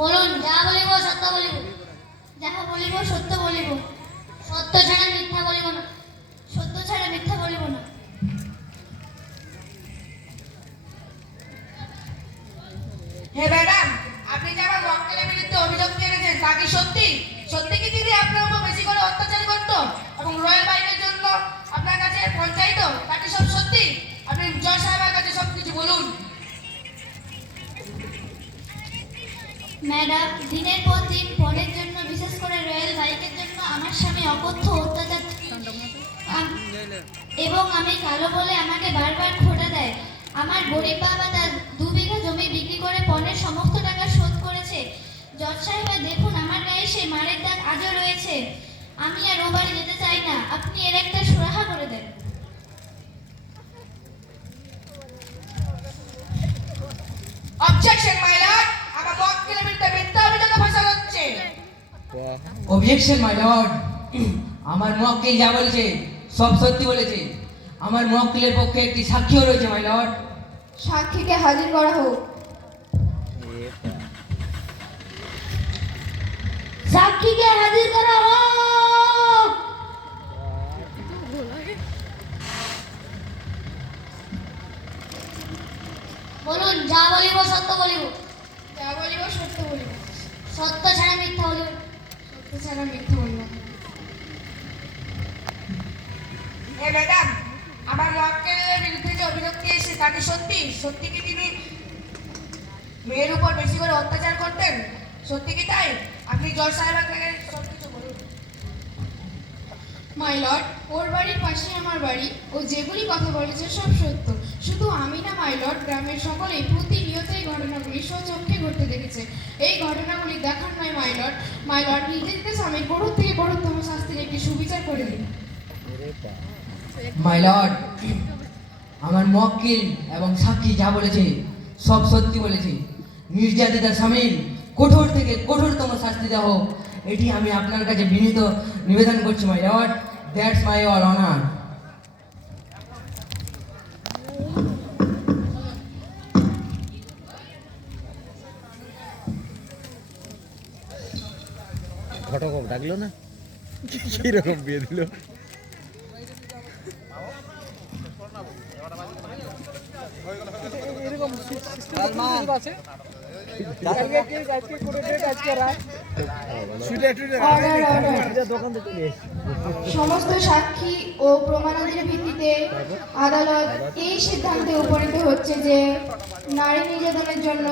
বলুন, যা বলিব সত্য বলিব, যাহা বলিব সত্য বলিব, সত্য ছাড়া মিথ্যা বলিব না, সত্য ছাড়া মিথ্যা বলিব না। হে ম্যাডাম, আপনি যে আমার মক্কেলের বিরুদ্ধে অভিযোগ এনেছেন তা কি সত্যি? সত্যি কি তিনি আপনার উপর বেশি করে অত্যাচার করতো এবং রয়্যাল বাইকের জন্য আপনার কাছে পঞ্চায়েত তা কি সব সত্যি? আপনি জয় সাহেবের কাছে সবকিছু বলুন। ম্যাডাম, দিনের পর দিন পরের জন্য, বিশেষ করে রয়্যাল বাইকের জন্য আমার স্বামী অকথ্য অত্যাচার এবং আমি কালো বলে আমাকে বারবার খোঁটা দেয়। আমার গরিব বাবা তার 2 বিঘা জমি বিক্রি করে পণের সমস্ত টাকা শোধ করেছে। জজ সাহেব, দেখুন আমার গায়ে সেই মারের দাগ আজও রয়েছে। আমি আর ও বাড়ি যেতে চাই না, আপনি এর একটা সুরাহা করে দেন। অবজেকশন মাই লর্ড, আমার মক্কেলের বিরুদ্ধে মিথ্যা অভিযোগে ফাঁসানো হচ্ছে। অবজেকশন মাই লর্ড, আমার মক্কেল যা বলেছে সব সত্যি বলেছে। আমার মক্কেলের পক্ষে একটি সাক্ষীও রয়েছে মাই লর্ড। সাক্ষীকে হাজির করা হোক। সাক্ষীকে হাজির করা হোক। বলুন, যা বলিব সত্য বলিব, যা বলিব সত্য বলিব, সত্য ছাড়া মিথ্যা বলিব। সত্য ছাড়া মিথ্যা বলিব না। হে ম্যাডাম, আমার মক্কেলের বিরুদ্ধে যে অভিযোগটি এসেছে তা কি সত্যি? সত্যি কি তিনি মেয়ের উপর বেশি করে অত্যাচার করতেন? সত্যি কি তাই? আপনি জজ সাহেবের কাছে সবকিছু বলুন। মাই লর্ড, ওর বাড়ির পাশে আমার বাড়ি। ও যেগুলি কথা বলেছে সব সত্য। শুধু আমি না মাই লর্ড, গ্রামের সকলেই প্রতিনিয়ত এই ঘটনাগুলি স্বচক্ষে ঘটতে দেখেছে। এই ঘটনাগুলি দেখার নয় মাই লর্ড। মাই লর্ড, নিজেদের স্বামীর কঠোর থেকে কঠোরতম শাস্তির একটি সুবিচার করে দিন। মাই লর্ড, আমার মক্কেল এবং সাক্ষী যা বলেছে সব সত্যি বলেছে। নির্যাতিতা স্বামীর কঠোর থেকে কঠোরতম শাস্তি দেওয়া হোক, এটি আমি আপনার কাছে বিনীত নিবেদন করছি my lord. That's my all honour. ঘটক ডাকলো না, কিরকম বিয়ে দিল? সমস্ত সাক্ষী ও প্রমাণাদির ভিত্তিতে আদালত এই সিদ্ধান্তে উপনীত হচ্ছে যে নারী নির্যাতনের জন্য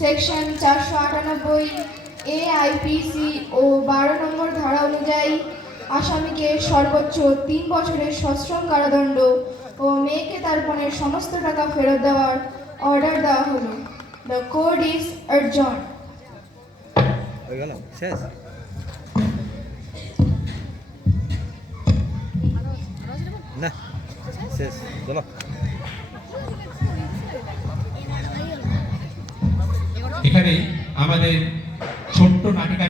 সেকশন 498 AIPC ও 12 নম্বর ধারা অনুযায়ী আসামিকে সর্বোচ্চ 3 বছরের সশ্রম কারাদণ্ড ও মেয়েকে তার পণের সমস্ত টাকা ফেরত দেওয়ার অর্ডার দেওয়া হলো। The court is adjourn. হয়ে গেল, শেষ। না, শেষ, চলো। এখানে আমাদের ছোট্ট নাটিকা